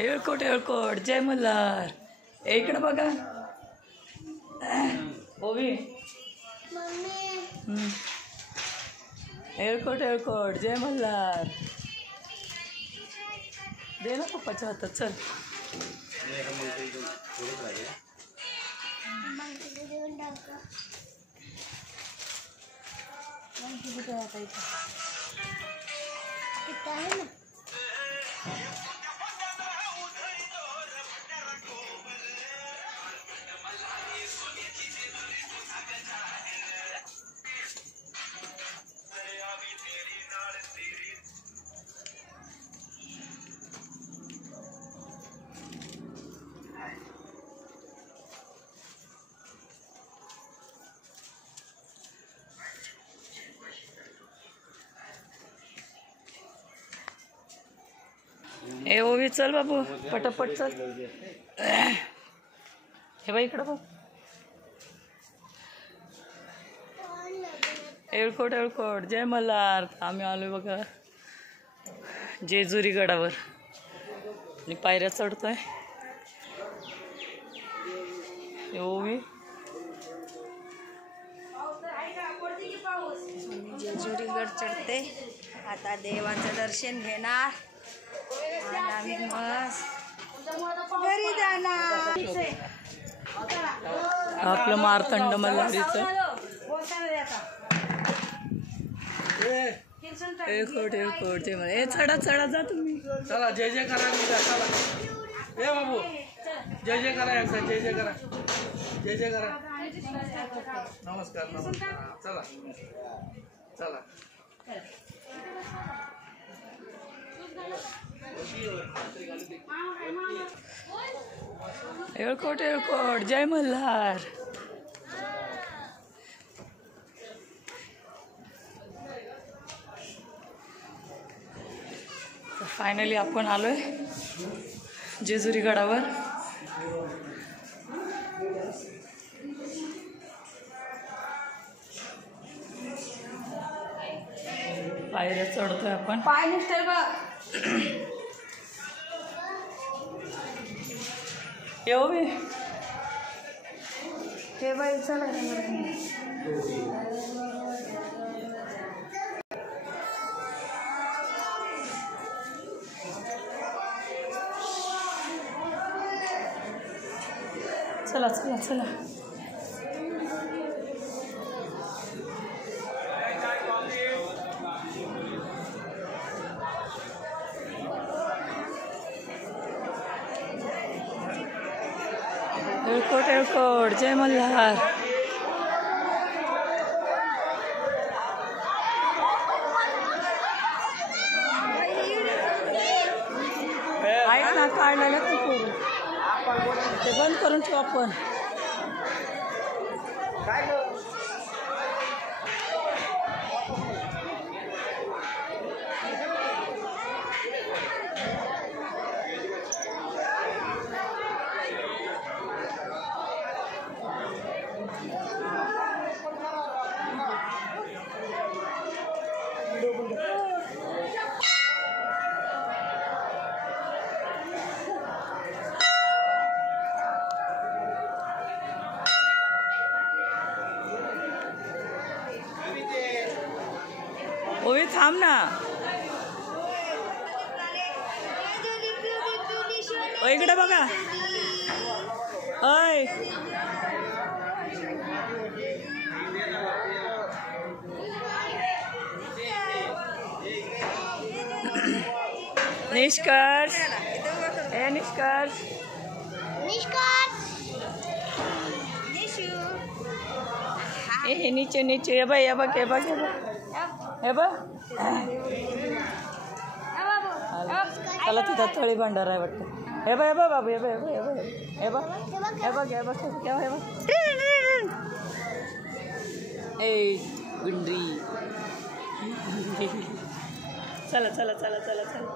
येळकोट येळकोट जय मल्हार. इकडे बघा ओवी. येळकोट येळकोट जय मल्हार. दे ना पप्पाच्या हातात. चल ए ओवी चल बाबू पटापट चल. हे बाई इकडं बघ. येळकोट येळकोट जय मल्हार. आम्ही आलोय बघा जेजुरी गडावर आणि पायऱ्या चढतोय. ओवी जेजुरी गड चढते आता. देवाचं दर्शन घेणार आणि आम्ही मस्त घरी जाणार. आपलं मार्तंड मल्हारीचं येळकोट येळकोट जय मल्हार. ए चढा चढा जा तुम्ही. चला जय जय करा. चला ए बाबू जय जय करा. एकदा जय जय करा. जय जय करा. नमस्कार नमस्कार. चला चला. येळकोट येळकोट जय मल्हार. फायनली आपण आलोय जेजुरी गडावर. पायऱ्या चढतोय आपण. पाय निष्ठल बघ. येऊ बी. हे बाई चला. चला चला चला. येळकोट येळकोट जय मल्हार. ऐक ना काढलेलं का करू ते बंद करून ठेवू आपण. ओवी थांब ना. इकडे बघा. अय निष्कर्ष. ए निष्कर्ष. ए नीचे नीचे. हे बघ हे बघ हे बघ हे बघ. त्याला तिथं तळी भांडार आहे वाटतं. हे बघ हे बघ बाबू. हे बघ हे बघ हे बघ हे बघ हे बघ हे बघ. ए गुंडरी. चला चला चला चला चला.